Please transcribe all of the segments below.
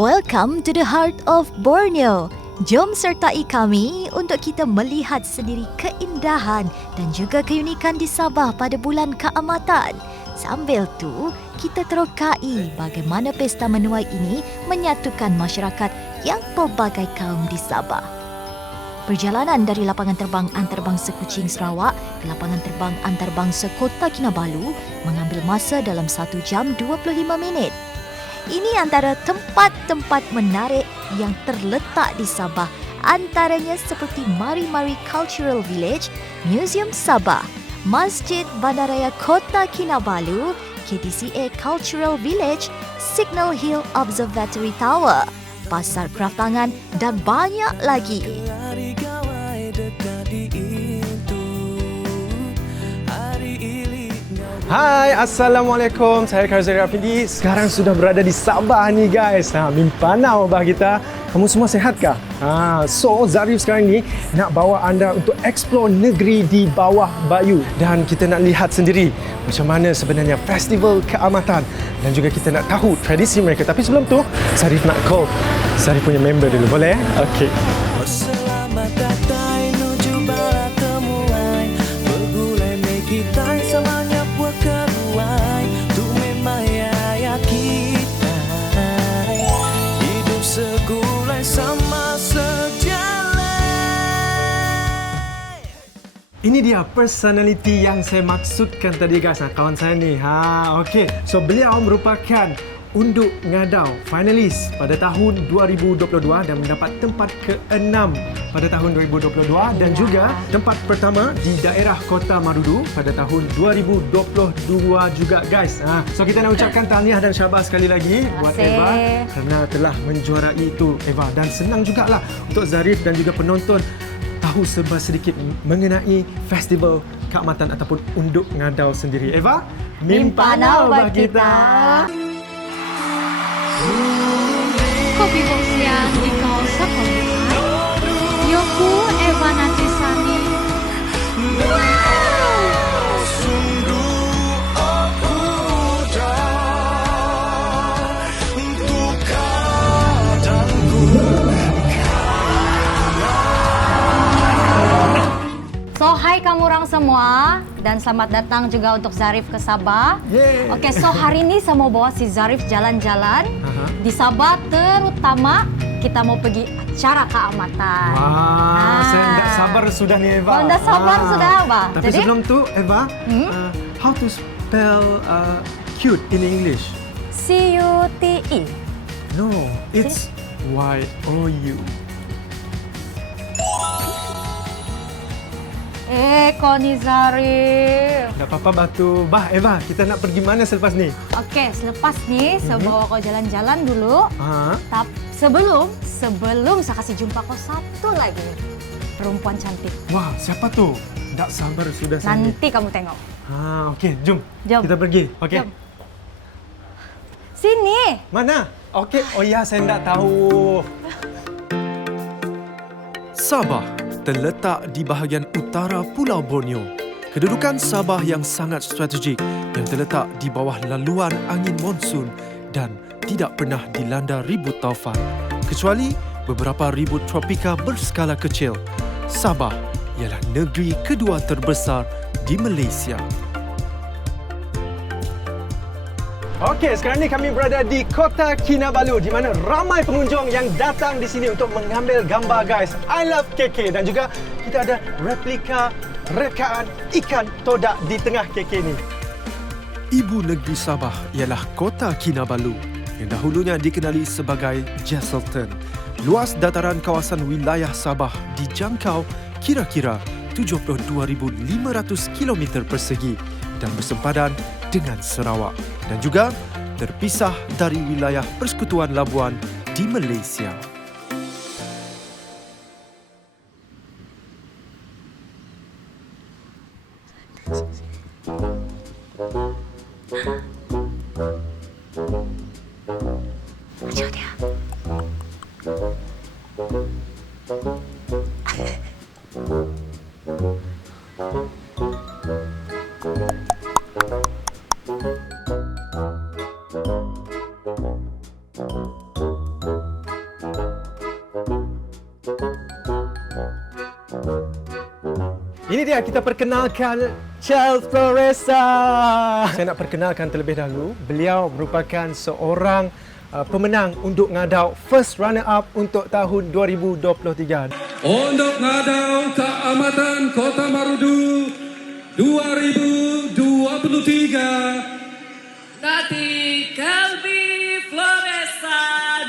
Welcome to the heart of Borneo. Jom sertai kami untuk kita melihat sendiri keindahan dan juga keunikan di Sabah pada bulan keamatan. Sambil tu, kita terokai bagaimana pesta menuai ini menyatukan masyarakat yang pelbagai kaum di Sabah. Perjalanan dari lapangan terbang antarabangsa Kuching Sarawak ke lapangan terbang antarabangsa Kota Kinabalu mengambil masa dalam 1 jam 25 minit. Ini antara tempat-tempat menarik yang terletak di Sabah, antaranya seperti Mari-Mari Cultural Village, Museum Sabah, Masjid Bandaraya Kota Kinabalu, KTCA Cultural Village, Signal Hill Observatory Tower, Pasar Kraftangan dan banyak lagi. Hai, Assalamualaikum. Saya Karzari Afindi. Sekarang sudah berada di Sabah ni guys. Mimpanau bah kita. Kamu semua sehatkah? So Zarif sekarang ni nak bawa anda untuk explore negeri di bawah Bayu. Dan kita nak lihat sendiri macam mana sebenarnya festival keamatan. Dan juga kita nak tahu tradisi mereka. Tapi sebelum tu, Zarif nak call Zarif punya member dulu. Boleh? Okey. Selamat datang menuju barat temuai. Bergulai mekitai semuanya buat keruai. Tu memang ya kita. Hidup segulai sama sejalan. Ini dia personality yang saya maksudkan tadi guys. Kawan saya ni. Okey. So beliau merupakan Unduk Ngadau finalis pada tahun 2022 dan mendapat tempat ke-6 pada tahun 2022 dan juga tempat pertama di daerah Kota Marudu pada tahun 2022 juga guys. So kita nak ucapkan tahniah dan syabas sekali lagi buat Eva kerana telah menjuarai itu Eva, dan senang jugalah untuk Zarif dan juga penonton tahu serba sedikit mengenai festival keamatan ataupun Unduk Ngadau sendiri. Eva, mimpanau bagi kita. Kopi box yang di kawasan Komunikasi Yoku Eva Natisani. So, hai kamu orang semua dan selamat datang juga untuk Zarif ke Sabah. Okey, so hari ini saya mau bawa si Zarif jalan-jalan di Sabah, terutama kita mau pergi acara keamatan. Saya tidak sabar sudah nih Eva. Oh, tidak sabar sudah Eva. Tapi jadi, sebelum tu Eva, how to spell cute in English? C-U-T-E. No, it's Y-O-U. Koni Zarif. Tak apa-apa batu. Bah Eva, kita nak pergi mana selepas ni? Okey, selepas ni saya bawa kau jalan-jalan dulu. Tapi sebelum saya kasih jumpa kau satu lagi perempuan cantik. Wah, siapa tu? Tak sabar sudah saya. Nanti kamu tengok. Okey, jom. Kita pergi. Okey. Jom. Sini. Mana? Okey. Oh ya, saya tak tahu. Sabah terletak di bahagian utara Pulau Borneo. Kedudukan Sabah yang sangat strategik yang terletak di bawah laluan angin monsun dan tidak pernah dilanda ribut taufan. Kecuali beberapa ribut tropika berskala kecil. Sabah ialah negeri kedua terbesar di Malaysia. Okey, sekarang ni kami berada di Kota Kinabalu di mana ramai pengunjung yang datang di sini untuk mengambil gambar guys. I love KK dan juga kita ada replika rekaan ikan todak di tengah KK ni. Ibu negeri Sabah ialah Kota Kinabalu yang dahulunya dikenali sebagai Jesselton. Luas dataran kawasan wilayah Sabah dijangkau kira-kira 72,500 km persegi dan bersempadan dengan Sarawak dan juga terpisah dari wilayah Persekutuan Labuan di Malaysia. Macam dia. ini dia kita perkenalkan Charles Floresa. Saya nak perkenalkan terlebih dahulu. Beliau merupakan seorang pemenang Unduk Ngadau First Runner Up untuk tahun 2023. Unduk Ngadau Keamatan Kota Marudu 2023. Nati Kelby Floresa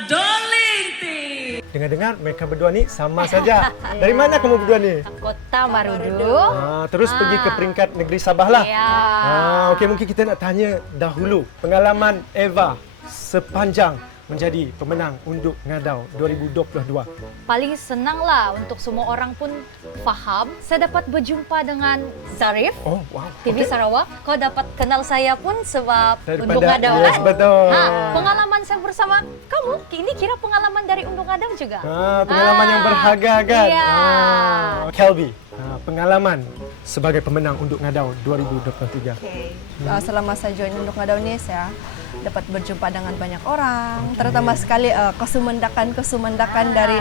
Dolinti. Dengar-dengar mereka berdua ni sama saja. Dari mana kamu berdua ni? Kota Marudu. Terus pergi ke peringkat negeri Sabah lah. Ya. Okey, mungkin kita nak tanya dahulu pengalaman Eva sepanjang menjadi pemenang Unduk Ngadau 2022. Paling senang lah untuk semua orang pun faham. Saya dapat berjumpa dengan Zarif. Oh, wow. TV Sarawak. Kau dapat kenal saya pun sebab Daripada- Unduk Ngadau yes, kan? betul. Pengalaman saya bersama kamu, ini kira pengalaman dari Unduk Ngadau juga. Pengalaman yang berharga kan? Iya. Kelby, pengalaman sebagai pemenang Unduk Ngadau 2023. Selama saya join Unduk Ngadau ni, saya dapat berjumpa dengan banyak orang, terutama sekali kesumendakan dari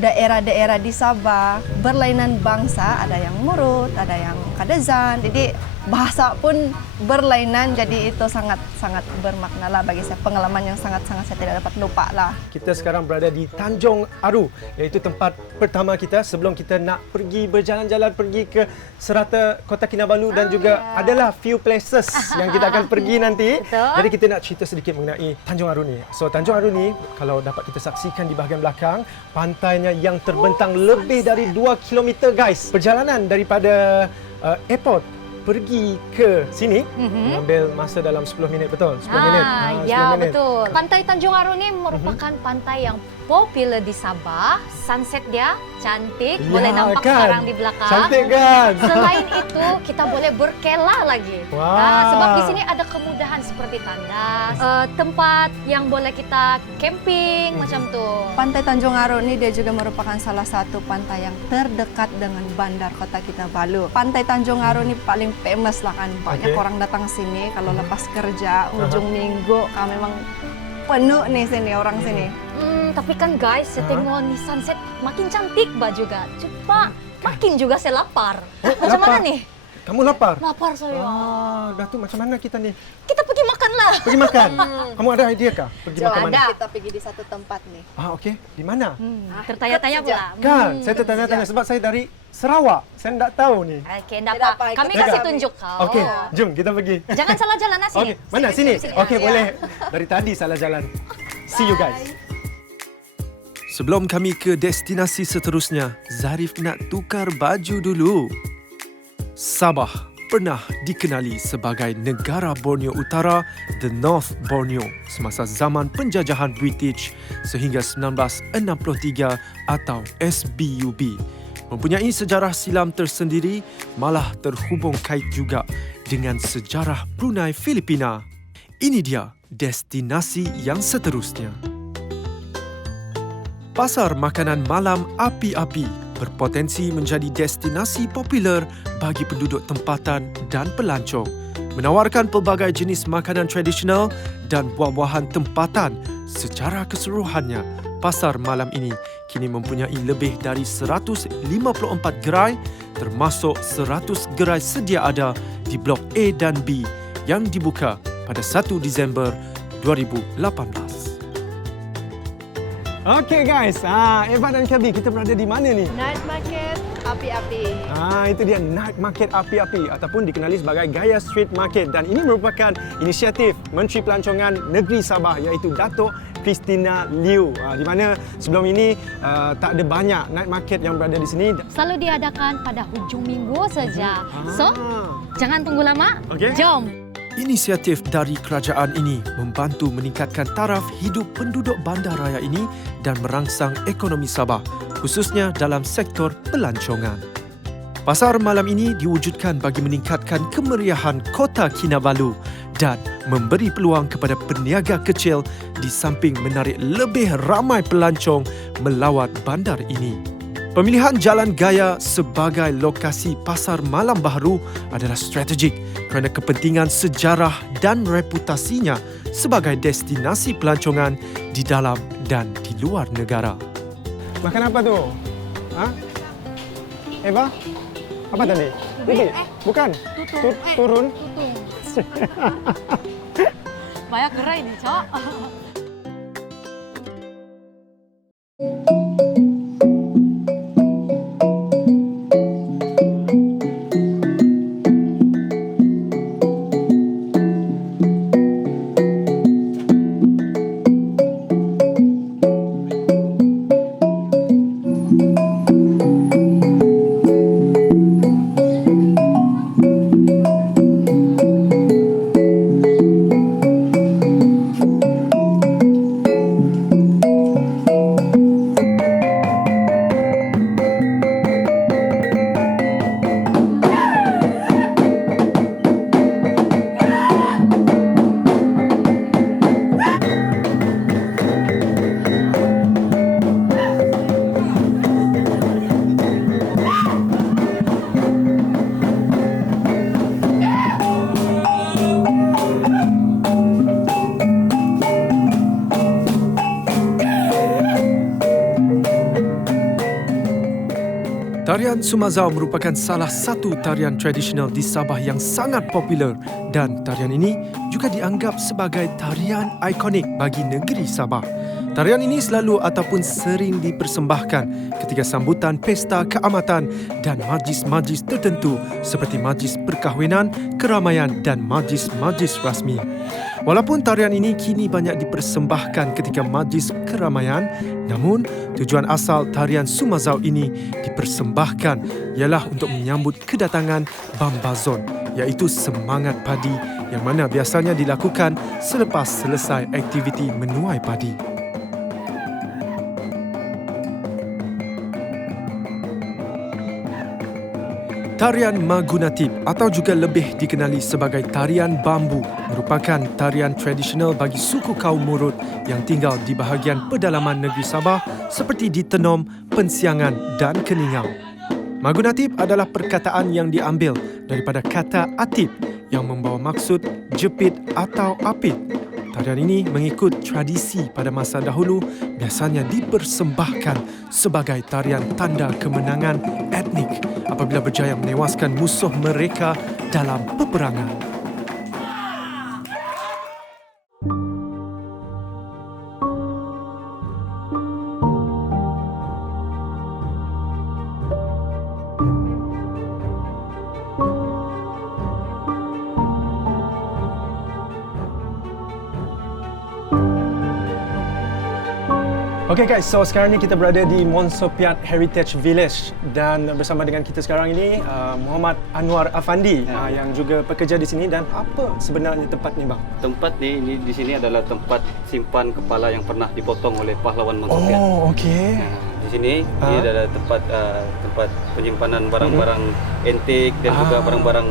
daerah-daerah di Sabah, berlainan bangsa, ada yang Murut, ada yang Kadazan, jadi bahasa pun berlainan, jadi itu sangat bermakna lah bagi saya, pengalaman yang sangat saya tidak dapat lupa lah. Kita sekarang berada di Tanjung Aru, iaitu tempat pertama kita sebelum kita nak pergi berjalan-jalan pergi ke serata Kota Kinabalu dan juga adalah few places yang kita akan pergi nanti. Betul. Jadi kita nak cerita sedikit mengenai Tanjung Aru ni. So Tanjung Aru ni kalau dapat kita saksikan di bahagian belakang, pantainya yang terbentang lebih dari 2 km guys. Perjalanan daripada airport pergi ke sini mengambil masa dalam 10 minit, betul? 10 minit. 10 Ya, minit. betul. Pantai Tanjung Aru ni merupakan pantai yang popular di Sabah. Sunset dia cantik, boleh Ya, nampak kan? sekarang di belakang. Cantik kan? Selain itu, kita boleh berkela lagi. Wah. Sebab di sini ada kemudahan seperti tandas, tempat yang boleh kita camping macam tu. Pantai Tanjung Aru ni dia juga merupakan salah satu pantai yang terdekat dengan bandar Kota Kinabalu. Pantai Tanjung Aru ni paling famous lah kan, banyak Okey. orang datang sini kalau lepas kerja, ujung minggu, memang penuh nih sini orang sini. Tapi kan guys, saya tengok ni sunset makin cantik bah juga. Cuma makin juga saya lapar. Macam lapar? mana nih? Kamu lapar? Lapar saya. Dah tu macam mana kita ni? Kita pergi makan lah. Pergi makan? Kamu ada idea kah? Pergi makan mana? Kita pergi di satu tempat nih. Okey. Di mana? Tertanya-tanya pula. Kan, saya tertanya-tanya sebab saya dari Sarawak. Saya tak tahu ni. Okey, tak Tidak apa. apa, Kami kita kasih kami. tunjuk kau. Okey, jom kita pergi. Jangan salah jalan lah sini. Okey, mana? Sini? Okey, boleh. Dari tadi salah jalan. See you guys. Sebelum kami ke destinasi seterusnya, Zarif nak tukar baju dulu. Sabah pernah dikenali sebagai negara Borneo Utara, the North Borneo, semasa zaman penjajahan British sehingga 1963 atau SBUB. Mempunyai sejarah silam tersendiri, malah terhubung kait juga dengan sejarah Brunei Filipina. Ini dia destinasi yang seterusnya. Pasar makanan malam api-api berpotensi menjadi destinasi popular bagi penduduk tempatan dan pelancong, menawarkan pelbagai jenis makanan tradisional dan buah-buahan tempatan secara keseluruhannya. Pasar malam ini kini mempunyai lebih dari 154 gerai, termasuk 100 gerai sedia ada di Blok A dan B yang dibuka pada 1 Disember 2018. Okey guys, Eva dan Kelby, kita berada di mana ni? Night market api-api. Itu dia Night Market Api-Api ataupun dikenali sebagai Gaya Street Market, dan ini merupakan inisiatif Menteri Pelancongan Negeri Sabah iaitu Datuk Christina Liew, di mana sebelum ini tak ada banyak night market yang berada di sini. Selalu diadakan pada hujung minggu saja. So, jangan tunggu lama. Okey. Jom. Inisiatif dari kerajaan ini membantu meningkatkan taraf hidup penduduk bandaraya ini dan merangsang ekonomi Sabah, khususnya dalam sektor pelancongan. Pasar malam ini diwujudkan bagi meningkatkan kemeriahan Kota Kinabalu dan memberi peluang kepada peniaga kecil di samping menarik lebih ramai pelancong melawat bandar ini. Pemilihan Jalan Gaya sebagai lokasi pasar malam baharu adalah strategik kerana kepentingan sejarah dan reputasinya sebagai destinasi pelancongan di dalam dan di luar negara. Makan apa tu? Eva? Apa tadi? Ini? Bukan. Turun. Banyak gerai ini, Cok. Tarian Sumazau merupakan salah satu tarian tradisional di Sabah yang sangat popular dan tarian ini juga dianggap sebagai tarian ikonik bagi negeri Sabah. Tarian ini selalu ataupun sering dipersembahkan ketika sambutan pesta keamatan dan majlis-majlis tertentu seperti majlis perkahwinan, keramaian dan majlis-majlis rasmi. Walaupun tarian ini kini banyak dipersembahkan ketika majlis keramaian, namun tujuan asal tarian Sumazau ini dipersembahkan ialah untuk menyambut kedatangan Bambazon, iaitu semangat padi yang mana biasanya dilakukan selepas selesai aktiviti menuai padi. Tarian Magunatip atau juga lebih dikenali sebagai tarian bambu merupakan tarian tradisional bagi suku kaum Murut yang tinggal di bahagian pedalaman negeri Sabah seperti di Tenom, Pensiangan dan Keningau. Magunatip adalah perkataan yang diambil daripada kata atip yang membawa maksud jepit atau apit. Tarian ini mengikut tradisi pada masa dahulu biasanya dipersembahkan sebagai tarian tanda kemenangan etnik apabila berjaya menewaskan musuh mereka dalam peperangan. Okay guys, so sekarang ni kita berada di Monsopiat Heritage Village dan bersama dengan kita sekarang ini Muhammad Anwar Afandi yang juga pekerja di sini. Dan apa sebenarnya tempat ni bang? Tempat ni di sini adalah tempat simpan kepala yang pernah dipotong oleh pahlawan Monsopiat. Oh, okey. Di sini ini adalah tempat penyimpanan barang-barang antik dan juga barang-barang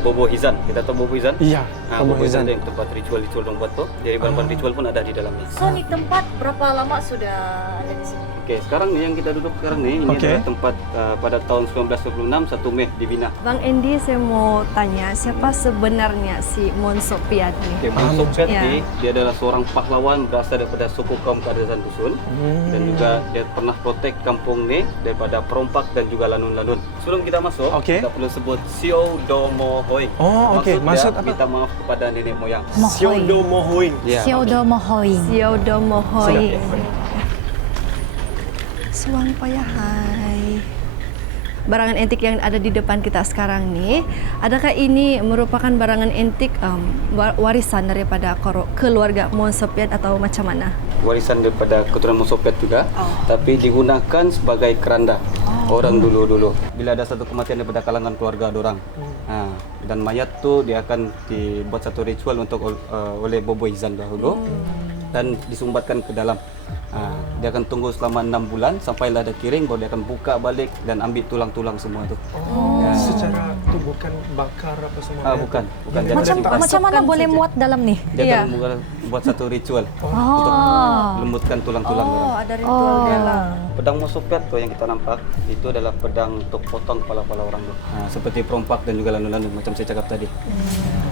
Bobo Hizan. Kita tahu Bobo Hizan? Iya, Bobo Hizan yang tempat ritual-ritual orang buat tu. Jadi barang-barang ritual pun ada di dalamnya. So, ni tempat berapa lama sudah ada di sini? Okey, sekarang ni yang kita duduk sekarang ni, ini adalah tempat pada tahun 1926 1 Mei dibina. Bang Andy, saya mau tanya, siapa sebenarnya si Monsopiat ni? Okey, Monsopiat ni dia adalah seorang pahlawan berasal daripada suku kaum Kadazan Dusun dan juga dia pernah protek kampung ni daripada perompak dan juga lanun-lanun. Sebelum kita masuk, kita perlu sebut Sio Do Mo Hoi. Oh, okey. Maksud apa? Minta maaf kepada nenek moyang. Sio Do Mo Hoi. Sio Do Mo Hoi. Sio Do Mo Hoi. Suang Payahai. Barangan antik yang ada di depan kita sekarang ni, adakah ini merupakan barangan antik warisan daripada keluarga Monsopiat atau macam mana? Warisan daripada keturunan Monsopiat juga, tapi digunakan sebagai keranda orang dulu-dulu. Bila ada satu kematian daripada kalangan keluarga orang, dan mayat tu dia akan dibuat satu ritual untuk oleh Bobo Hizan dahulu dan disumbatkan ke dalam. Dia akan tunggu selama 6 bulan sampailah ada kiring, baru dia akan buka balik dan ambil tulang-tulang semua itu. Secara tu bukan bakar apa semua? Bukan. Macam mana boleh muat dalam ni? Dia akan buat satu ritual untuk lembutkan tulang-tulang orang. Ada ritual dalam. Pedang Monsopiat tu yang kita nampak itu adalah pedang untuk potong kepala-kepala orang tu. Seperti perompak dan juga lanun-lanun macam saya cakap tadi.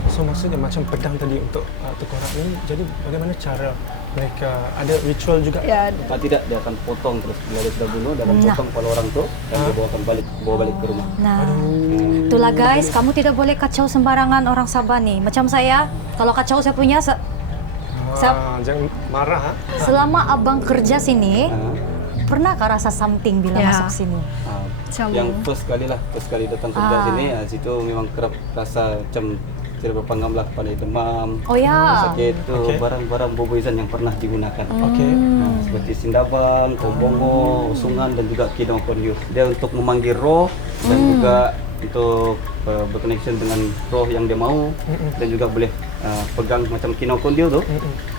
So maksudnya macam pedang tadi untuk tengkorak ni, jadi bagaimana cara mereka ada ritual juga. Ya, Tidak, dia akan potong terus bila dia sudah bunuh, dia akan potong kepala orang tu dan dia bawa balik ke rumah. Nah, itulah guys, kamu tidak boleh kacau sembarangan orang Sabah nih. Macam saya, kalau kacau saya punya, Jangan marah. selama abang kerja sini, pernahkah rasa something bila Ya. masuk sini? Yang first kali datang kerja sini, situ memang kerap rasa macam tidak berpanggam lah, kepala demam, Oh ya. sakit tu, Okey. barang-barang boboizan yang pernah digunakan. Okey. Seperti sindabang, kobongo, usungan dan juga kidong konyo. Dia untuk memanggil roh dan juga untuk berconnection dengan roh yang dia mau dan juga boleh pegang macam kinau kondio tu.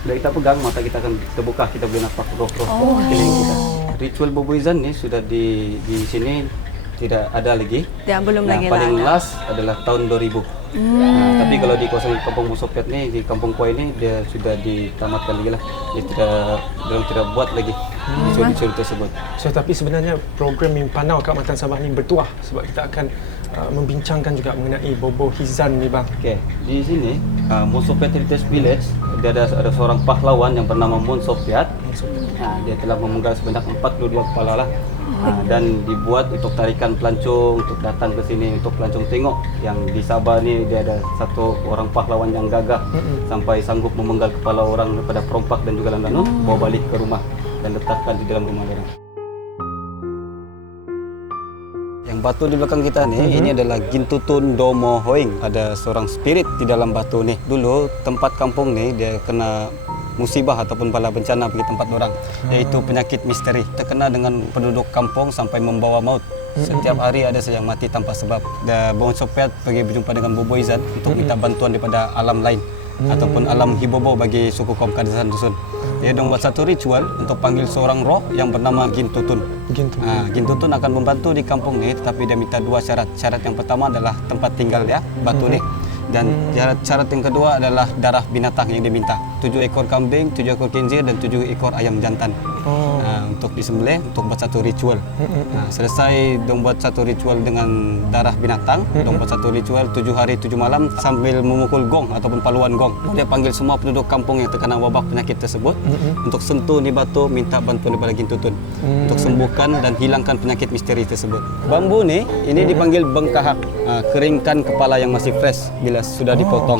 Bila kita pegang, mata kita akan terbuka, kita boleh nampak roh-roh keliling kita. Ritual boboizan ni sudah di sini tidak ada lagi. Ya, belum lagi paling ada. last adalah tahun 2000. Tapi kalau di kawasan Kampung Musopet ni, di Kampung Kuai ni, dia sudah ditamatkan lagi lah. Dia tidak buat lagi ritual tersebut. So tapi sebenarnya program Mimpanau Keamatan Sabah ni bertuah sebab kita akan membincangkan juga mengenai Bobo Hizan ni bang. Okey, di sini Musopet Heritage Village, dia ada seorang pahlawan yang bernama Mon Sopiat. Dia telah memegang sebanyak 42 kepala lah. Dan dibuat untuk tarikan pelancong, untuk datang ke sini, untuk pelancong tengok yang di Sabah ni dia ada satu orang pahlawan yang gagah sampai sanggup memenggal kepala orang daripada perompak dan juga landanut, bawa balik ke rumah dan letakkan di dalam rumah mereka. Yang batu di belakang kita ni, ini adalah Gintutun Domo Hoing. Ada seorang spirit di dalam batu ni. Dulu tempat kampung ni dia kena musibah ataupun bala bencana bagi tempat orang, iaitu penyakit misteri. Terkena dengan penduduk kampung sampai membawa maut. Setiap hari ada saja yang mati tanpa sebab. Bon Sopiat pergi berjumpa dengan Bobo Izan untuk minta bantuan daripada alam lain ataupun alam hibobo bagi suku kaum Kadasan Dusun. Dia buat satu ritual untuk panggil seorang roh yang bernama Gintutun. Gintutun akan membantu di kampung ni, tetapi dia minta dua syarat. Syarat yang pertama adalah tempat tinggal dia, batu ni. Dan syarat yang kedua adalah darah binatang yang diminta. 7 ekor kambing, 7 ekor kinjir dan 7 ekor ayam jantan. Untuk disembelih, untuk buat satu ritual. Selesai dong buat satu ritual dengan darah binatang, dong buat satu ritual 7 hari 7 malam sambil memukul gong ataupun paluan gong. Dia panggil semua penduduk kampung yang terkena wabah penyakit tersebut untuk sentuh ni batu, minta bantuan daripada Gintutun untuk sembuhkan dan hilangkan penyakit misteri tersebut. Bambu ni, ini dipanggil bengkahak, keringkan kepala yang masih fresh bila sudah dipotong.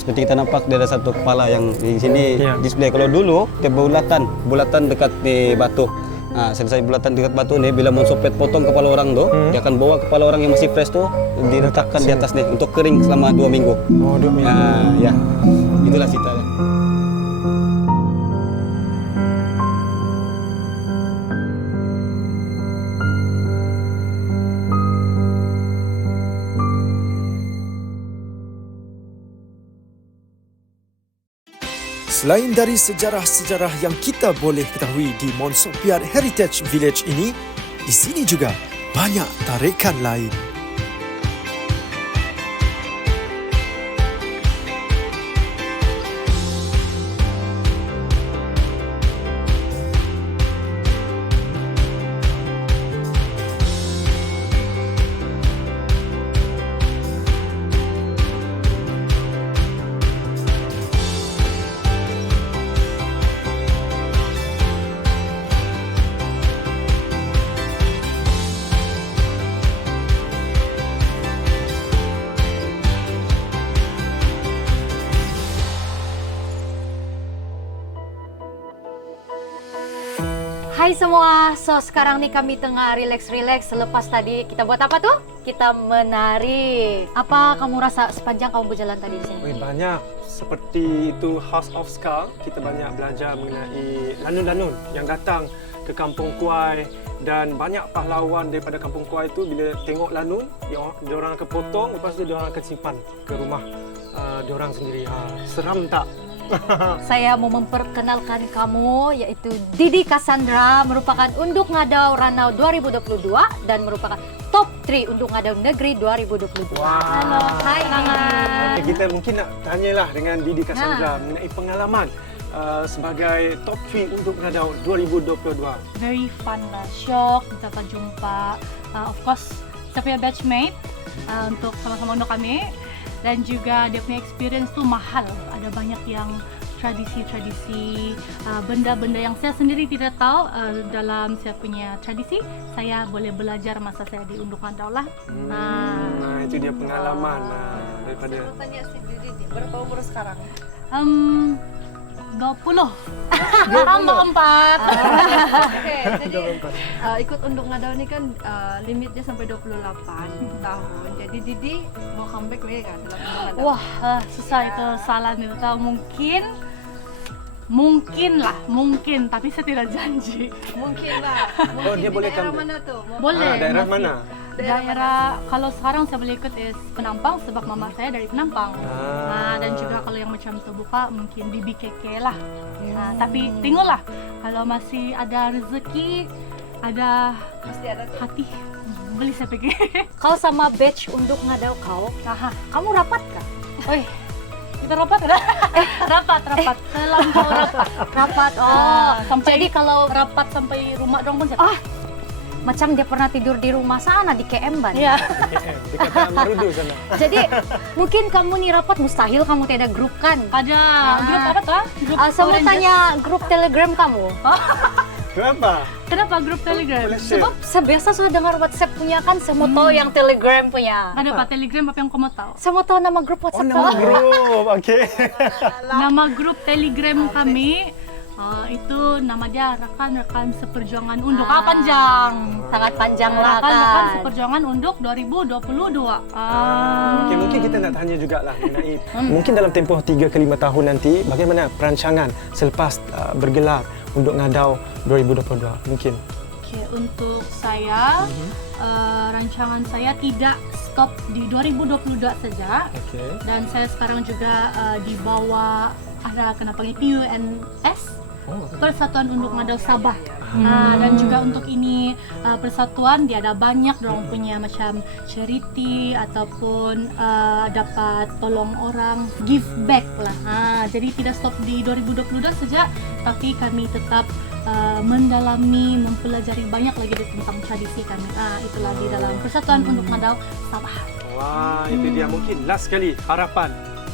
Seperti kita nampak dia ada satu kepala yang di sini display. Kalau dulu dia bulatan dekat di batu. Selesai bulatan dekat batu ni, bila Mon Sopiat potong kepala orang tu, dia akan bawa kepala orang yang masih fresh tu diletakkan di atas ni untuk kering selama 2 minggu. 2 minggu. Ya, itulah ceritanya. Selain dari sejarah-sejarah yang kita boleh ketahui di Mon Sopiat Heritage Village ini, di sini juga banyak tarikan lain. Hai semua, so sekarang nih kami tengah relax-relax. Selepas tadi kita buat apa tuh? Kita menari. Apa kamu rasa sepanjang kamu berjalan tadi di sini? Banyak. Seperti itu House of Ska, kita banyak belajar mengenai lanun-lanun yang datang ke Kampung Kuai, dan banyak pahlawan daripada Kampung Kuai itu bila tengok lanun, diorang akan potong, lepas tu diorang akan simpan ke rumah diorang sendiri. Seram tak? Saya mau memperkenalkan kamu, yaitu Didi Cassandra, merupakan Unduk Ngadau Ranau 2022 dan merupakan top 3 Unduk Ngadau Negeri 2022. Halo, hai Nangan. Kita mungkin nak tanyalah dengan Didi Cassandra mengenai pengalaman sebagai top 3 Unduk Ngadau 2022. Very fun lah, syok dapat jumpa of course saya punya batchmate untuk sama-sama unduk kami, dan juga dia punya experience tu mahal. Ada banyak yang tradisi-tradisi, benda-benda yang saya sendiri tidak tahu dalam saya punya tradisi, saya boleh belajar masa saya di Unduk Ngadau lah. Nah, itu dia pengalaman daripada. Saya mau tanya si Didi, berapa umur sekarang? 20. Tambah 4. Oke, jadi ikut Unduk Ngadau ini kan limitnya sampai 28 tahun. Jadi Didi mau comeback lagi kan dalam Unduk Ngadau? Wah, susah itu salah nih. Tahu mungkin, tapi saya tidak janji. Mungkin lah. Oh, dia boleh daerah comeback. mana tuh? Boleh. Daerah masih. mana? Daerah kalau sekarang saya boleh ikut Penampang sebab mama saya dari Penampang. Dan juga kalau yang macam terbuka mungkin di BKK lah. Tapi tengoklah kalau masih ada rezeki, ada Pasti ada tuh. hati, beli saya pergi. Kau sama batch Unduk Ngadau kau, kamu rapat kah? Oi, kita rapat ada? Rapat. Terlampau rapat. Rapat. Oh, Sampai jadi kalau rapat sampai rumah dong pun saya. macam dia pernah tidur di rumah sana di KM Ban. Iya. Di kata Marudu sana. Jadi mungkin kamu nih rapat mustahil kamu tidak grup kan? Ada grup apa kah? Grup Saya mau Orange. tanya grup Telegram kamu. Kenapa? Kenapa grup Telegram? Boleh share. Sebab saya biasa sudah dengar WhatsApp punya kan, saya mau tahu yang Telegram punya. Ada apa Telegram apa yang kamu tahu? Saya mau tahu nama grup Oh, WhatsApp nama kamu. grup. Okey. Nama grup Telegram kami itu nama dia Rekan-rekan Seperjuangan Unduk. Panjang. Sangat panjang lah Rekan-rekan kan. Seperjuangan Unduk 2022. Okey, mungkin kita nak tanya jugalah mengenai mungkin dalam tempoh 3 ke 5 tahun nanti bagaimana perancangan selepas bergelar Unduk Ngadau 2022 mungkin. Okay, untuk saya rancangan saya tidak stop di 2022 saja. Okey. Dan saya sekarang juga dibawa ada kena panggil PUNS, Persatuan Unduk Ngadau Sabah. Dan juga untuk ini persatuan dia ada banyak dorang punya macam charity ataupun dapat tolong orang, give back lah. Jadi tidak stop di 2022 saja, tapi kami tetap mendalami, mempelajari banyak lagi tentang tradisi kami. Itulah di dalam Persatuan Unduk Ngadau Sabah. Wah, itu dia mungkin last sekali harapan.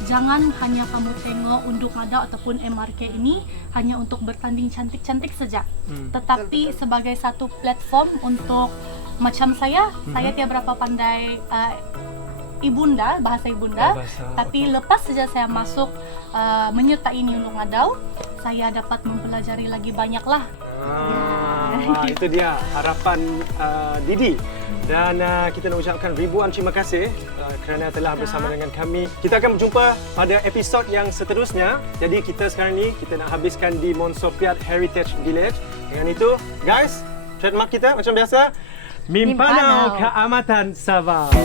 Jangan hanya kamu tengok Unduk Ngadau ataupun MRK ini hanya untuk bertanding cantik-cantik saja. Tetapi sebagai satu platform untuk macam saya tidak berapa pandai ibunda, bahasa ibunda. Tapi lepas saja saya masuk menyertai ini Unduk Ngadau, saya dapat mempelajari lagi banyak lah. Wah, itu dia harapan Didi. Dan kita nak ucapkan ribuan terima kasih kerana telah bersama dengan kami. Kita akan berjumpa pada episod yang seterusnya. Jadi kita sekarang ni kita nak habiskan di Monsopiat Heritage Village. Dengan itu, guys, trademark kita macam biasa, Mimpanau Keamatan Sabah.